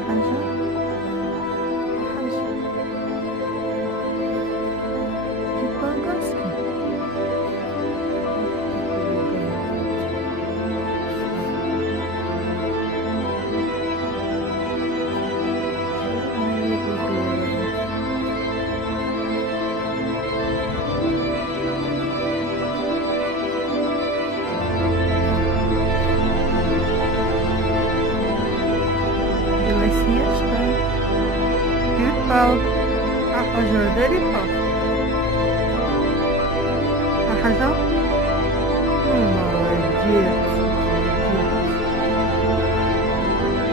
حاجة حاجة Типографский. Белоснежка. Репал. Похоже, да репал. А хожал? Ну, молодец.